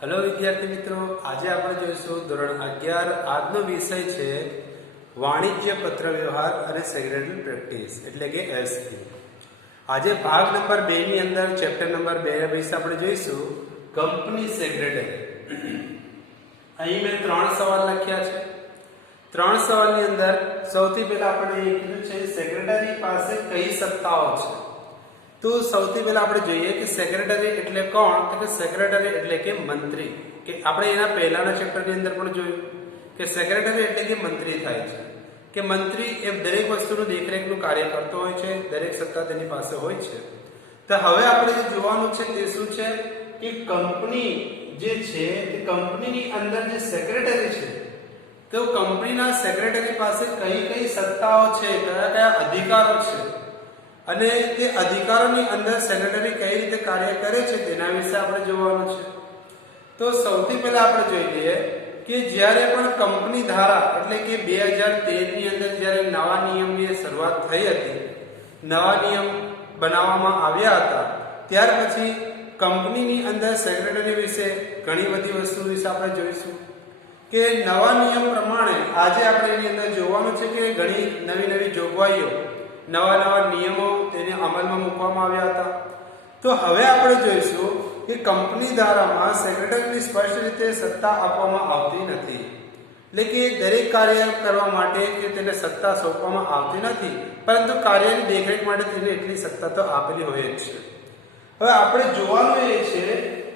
Hello विद्यार्थी मित्रों, आज આપણે જોઈશું ધોરણ 11 આજનો વિષય છે વાણિજ્ય પત્ર વ્યવહાર અને સેક્રેટરી પ્રેક્ટિસ એટલે કે એસપી। આજે ભાગ નંબર 2 ની અંદર ચેપ્ટર નંબર 2 વિશે આપણે જોઈશું કંપની સેક્રેટરી। અહીં મેં 3 સવાલ લખ્યા છે। 3 સવાલની અંદર સૌથી પહેલા આપણે એ કીધું છે સેક્રેટરી પાસે કઈ સત્તાઓ છે। तो સૌથી પહેલા આપણે જોઈએ કે સેક્રેટરી એટલે કોણ, તો કે સેક્રેટરી એટલે કે મંત્રી। કે આપણે એના પહેલાના ચેપ્ટરની અંદર પણ જોયું કે સેક્રેટરી એટલે કે મંત્રી થાય છે કે મંત્રી એ દરેક વસ્તુનું દેખરેખનું કાર્ય કરતો હોય છે, દરેક સત્તા તેની પાસે હોય છે। તો હવે આપણે જે જોવાનું છે તે શું છે કે કંપની જે છે તે કંપનીની અંદર જે સેક્રેટરી છે તો કંપનીના સેક્રેટરી પાસે કઈ કઈ સત્તાઓ છે, કયા કયા અધિકારો છે અને તે અધિકારોની અંદર સેક્રેટરી કઈ રીતે કાર્ય કરે છે તેના વિશે આપણે જોવાનું છે। તો સૌથી પહેલા આપણે જોઈ લઈએ કે જ્યારે પણ કંપની ધારા એટલે કે 2013 ની અંદર જ્યારે નવા નિયમની શરૂઆત થઈ હતી, નવા નિયમ બનાવવામાં આવ્યા હતા, ત્યાર પછી કંપનીની અંદર સેક્રેટરી વિશે ઘણી બધી વસ્તુ વિશે આપણે જોઈશું કે નવા નિયમ પ્રમાણે આજે આપણે એની અંદર જોવાનું છે કે ઘણી નવી નવી જોગવાઈઓ, નવા નવા નિયમો તેને અમલમાં મૂકવામાં આવ્યા હતા। તો હવે આપણે જોઈશું કે કંપની ધારામાં સેક્રેટરીની સ્પષ્ટ રીતે સત્તા આપવામાં આવતી નથી, એટલે કે દરેક કાર્ય કરવા માટે કે તેને સત્તા સોંપવામાં આવતી નથી, પરંતુ કાર્યની દેખરેખ માટે તેને એટલી સત્તા તો આપેલી હોય જ છે। હવે આપણે જોવાનું એ છે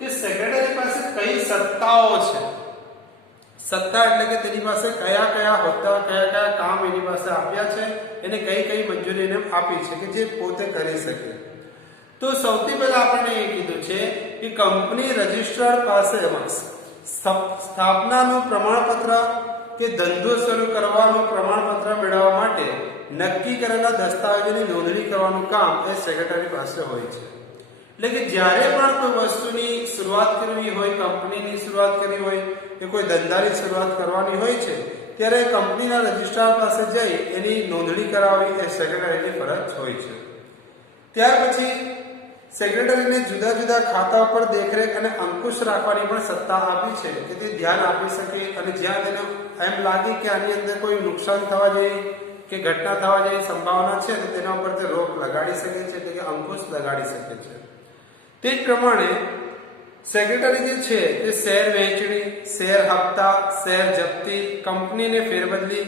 કે સેક્રેટરી પાસે કઈ સત્તાઓ છે। સત્તા એટલે કે તેની પાસે કયા કયા હોદ્દા, કયા કયા કામ એની પાસે આપ્યા છે, એને કઈ કઈ મંજૂરી એને આપી છે કે જે પોતે કરી શકે। તો સૌથી પહેલા આપણે એ કીધું છે કે કંપની રજિસ્ટ્રાર પાસે સ્થાપનાનું પ્રમાણપત્ર કે ધંધો શરૂ કરવાનું પ્રમાણપત્ર મેળવવા માટે નક્કી કરેલા દસ્તાવેજોની નોંધણી કરવાનું કામ એ સેક્રેટરી પાસે હોય છે। એટલે કે જ્યારે પણ કોઈ વસ્તુની શરૂઆત કરવી હોય, કંપનીની શરૂઆત કરવી હોય કે કોઈ ધંધાની શરૂઆત કરવાની હોય છે ત્યારે કંપનીના રજિસ્ટ્રાર પાસે જઈ એની નોંધણી કરાવવી એ સેક્રેટરીની ફરજ હોય છે। ત્યાર પછી સેક્રેટરીને જુદા જુદા ખાતા પર દેખરેખ અને અંકુશ રાખવાની પણ સત્તા આપી છે કે તે ધ્યાન આપી શકે અને જ્યાં તેને એમ લાગે કે આની અંદર કોઈ નુકસાન થવા જેવી કે ઘટના થવા જેવી સંભાવના છે તો તેના ઉપર તે રોક લગાડી શકે છે, એટલે કે અંકુશ લગાડી શકે છે। તે જ પ્રમાણે સેક્રેટરી જે છે તે શેર વહેંચણી, શેર હપ્તા, શેર જપ્તી, કંપનીને ફેરબદલી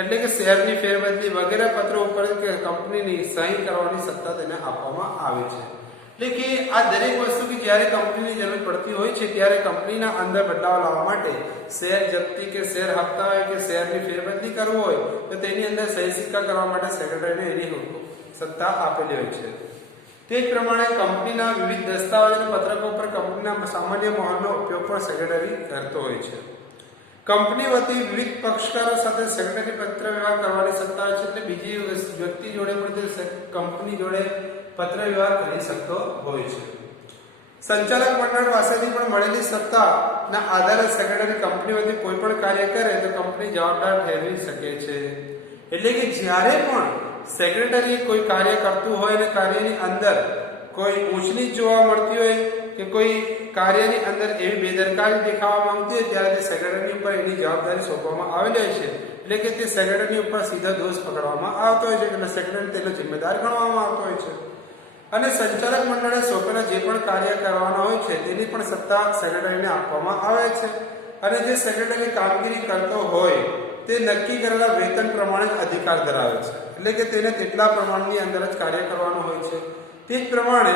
એટલે કે શેરની ફેરબદલી વગેરે પત્રો ઉપર કે કંપનીની સહી કરવાની સત્તા તેને આપવામાં આવે છે। એટલે કે આ દરેક વસ્તુ કે જ્યારે કંપનીની જરૂર પડતી હોય છે ત્યારે કંપનીના અંદર બદલાવ લાવવા માટે શેર જપ્તી કે શેર હપ્તા હોય કે શેરની ફેરબદલી કરવું હોય તો તેની અંદર સહી સિક્કા કરવા માટે સેક્રેટરીને એની સત્તા આપેલી હોય છે। તે જ પ્રમાણે કંપનીના વિવિધ દસ્તાવેજ અને પત્રકો પર કંપનીના સામાન્ય મહોરનો ઉપયોગ પણ સેક્રેટરી કરતો હોય છે। કંપની વતી વિવિધ પક્ષકારો સાથે સેક્રેટરી પત્ર વ્યવહાર કરવાની સત્તા છે, એટલે બીજી વ્યક્તિ જોડે પણ તે કંપની જોડે પત્ર વ્યવહાર કરી શકતો હોય છે। સંચાલક મંડળ પાસેથી પણ મળેલી સત્તાના આધારે સેક્રેટરી કંપની વતી કોઈ પણ કાર્ય કરે તો કંપની જવાબદાર ઠેરવી શકે છે। એટલે કે જ્યારે પણ સેક્રેટરી કોઈ કાર્ય કરતું હોય અને કાર્યની અંદર કોઈ ઊંચ નીચ જોવા મળતી હોય કે કોઈ કાર્યની અંદર એવી બેદરકારી દેખાવામાં આવતી હોય ત્યારે તે સેક્રેટરી ઉપર એની જવાબદારી સોંપવામાં આવેલી હોય છે। એટલે કે તે સેક્રેટરી ઉપર સીધો દોષ પકડવામાં આવતો હોય છે એટલે સેક્રેટરી તેનો જિમ્મેદાર ગણવામાં આવતો હોય છે। અને સંચાલક મંડળે સોંપેલા જે પણ કાર્ય કરવાના હોય છે તેની પણ સત્તા સેક્રેટરીને આપવામાં આવે છે। અને જે સેક્રેટરી કામગીરી કરતો હોય તે નક્કી કરેલા વેતન પ્રમાણે અધિકાર ધરાવે છે, એટલે કે તેને તેટલા પ્રમાણની અંદર જ કાર્ય કરવાનું હોય છે। તે જ પ્રમાણે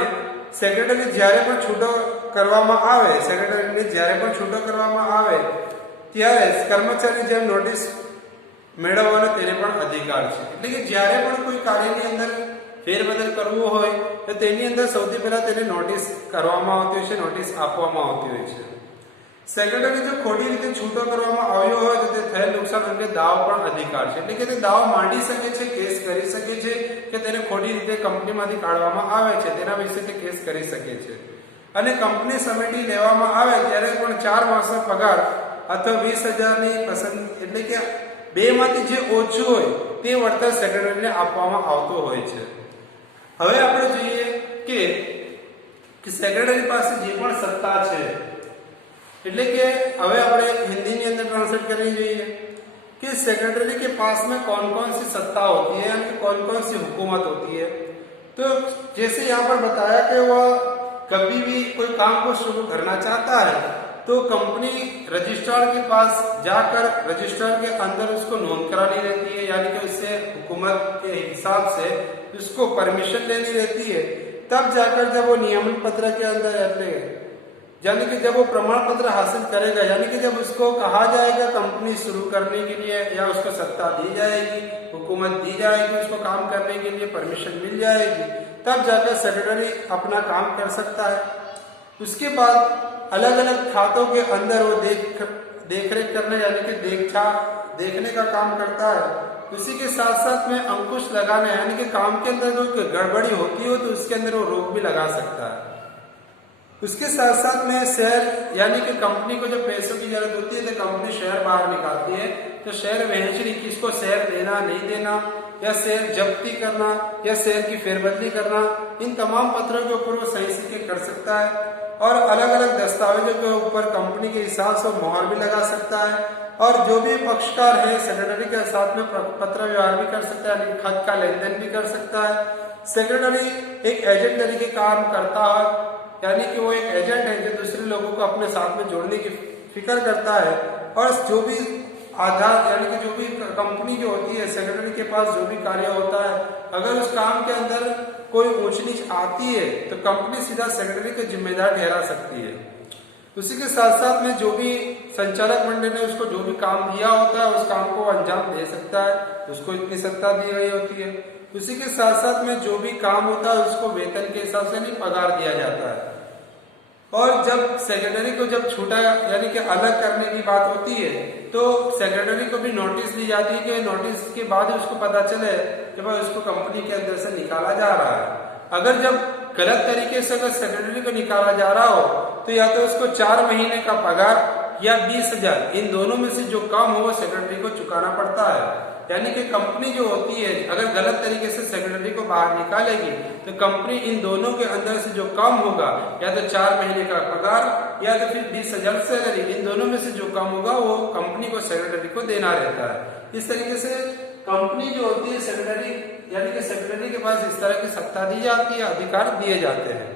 સેક્રેટરી જ્યારે પણ છૂટો કરવામાં આવે, સેક્રેટરીને જ્યારે પણ છૂટો કરવામાં આવે ત્યારે કર્મચારી જેમ નોટિસ મેળવવાનો તેને પણ અધિકાર છે। એટલે કે જ્યારે પણ કોઈ કાર્યની અંદર ફેરબદલ કરવું હોય તો તેની અંદર સૌથી પહેલા તેને નોટિસ કરવામાં આવતી હોય છે, નોટિસ આપવામાં આવતી હોય છે। સેક્રેટરી જો ખોટી રીતે છૂટો કરવામાં આવ્યો હોય તો તે થયેલ નુકસાન અંગે દાવ પણ અધિકાર છે, એટલે કે તે દાવ માંડી શકે છે, કેસ કરી શકે છે કે તેને ખોટી રીતે કંપનીમાંથી કાઢવામાં આવે છે તેના વિશે તે કેસ કરી શકે છે। અને કંપની સમિતિ લેવામાં આવે ત્યારે પણ 4 માસનો પગાર અથવા 20,000ની પસંદ એટલે કે બેમાંથી જે ઓછું હોય તે વળતર સેક્રેટરીને આપવામાં આવતો હોય છે। હવે આપણે જોઈએ કે સેક્રેટરી પાસે જે પણ સત્તા છે એટલે કે હવે આપણે હિન્દીની અંદર ટ્રાન્સલેટ કરવી જોઈએ कि सेक्रेटरी के पास में कौन कौन सी सत्ता होती है, यानी कौन कौन सी हुकूमत होती है। तो जैसे यहाँ पर बताया कि वह कभी भी कोई काम को शुरू करना चाहता है तो कंपनी रजिस्ट्रार के पास जाकर रजिस्ट्रार के अंदर उसको नोंद करानी रहती है, यानी कि उससे हुकूमत के हिसाब से उसको परमिशन लेनी रहती है। तब जाकर जब वो नियमन पत्र के अंदर यानी कि जब वो प्रमाण पत्र हासिल करेगा, यानी कि जब उसको कहा जाएगा कंपनी शुरू करने के लिए या उसको सत्ता दी जाएगी, हुकूमत दी जाएगी, उसको काम करने के लिए परमिशन मिल जाएगी, तब जाकर सेक्रेटरी अपना काम कर सकता है। उसके बाद अलग अलग खातों के अंदर वो देख रेख करने यानी कि देखने का काम करता है। उसी के साथ साथ में अंकुश लगाना यानी कि काम के अंदर जो गड़बड़ी होती हो तो उसके अंदर वो रोक भी लगा सकता है। उसके साथ साथ में शेयर यानी कि कंपनी को जब पैसों की जरूरत होती है तो कंपनी शेयर बाहर निकालती है, तो शेयर बेचनी, किसको शेयर देना नहीं देना या शेयर जब्ती करना या शेयर की फेरबदली करना, इन तमाम पत्रों के ऊपर वो सही सिक्के कर सकता है और अलग अलग दस्तावेजों के ऊपर कंपनी के हिसाब से मोहर भी लगा सकता है। और जो भी पक्षकार है सेक्रेटरी के साथ में पत्र व्यवहार भी कर सकता है, यानी खत का लेन देन भी कर सकता है। सेक्रेटरी एक एजेंट तरीके काम करता है, यानी कि वो एक एजेंट है जो दूसरे लोगों को अपने साथ में जोड़ने की फिक्र करता है। और जो भी आधार यानी कि जो भी कंपनी जो होती है सेक्रेटरी के पास जो भी कार्य होता है, अगर उस काम के अंदर कोई ऊंच नीच आती है तो कंपनी सीधा सेक्रेटरी को जिम्मेदार ठहरा सकती है। उसी के साथ साथ में जो भी संचालक मंडल ने उसको जो भी काम दिया होता है उस काम को अंजाम दे सकता है, उसको इतनी सत्ता दी गई होती है। उसी के साथ साथ में जो भी काम होता है उसको वेतन के हिसाब से नहीं पगार दिया जाता है। और जब सेक्रेटरी को जब छूटा यानी कि अलग करने की बात होती है तो सेक्रेटरी को भी नोटिस दी जाती है कि नोटिस के बाद उसको पता चले कि भाई उसको कंपनी के अंदर से निकाला जा रहा है। अगर जब गलत तरीके से अगर सेक्रेटरी को निकाला जा रहा हो तो या तो उसको 4 महीने का पगार या 20,000 इन दोनों में से जो काम हो वो सेक्रेटरी को चुकाना पड़ता है। यानी कि कंपनी जो होती है अगर गलत तरीके से सेक्रेटरी को बाहर निकालेगी तो कंपनी इन दोनों के अंदर से जो काम होगा या तो 4 महीने का पगार या तो फिर 20,000 सैलरी, इन दोनों में से जो काम होगा वो कंपनी को सेक्रेटरी को देना रहता है। इस तरीके से कंपनी जो होती है सेक्रेटरी यानी कि सेक्रेटरी के पास इस तरह की सत्ता दी जाती है, अधिकार दिए जाते हैं।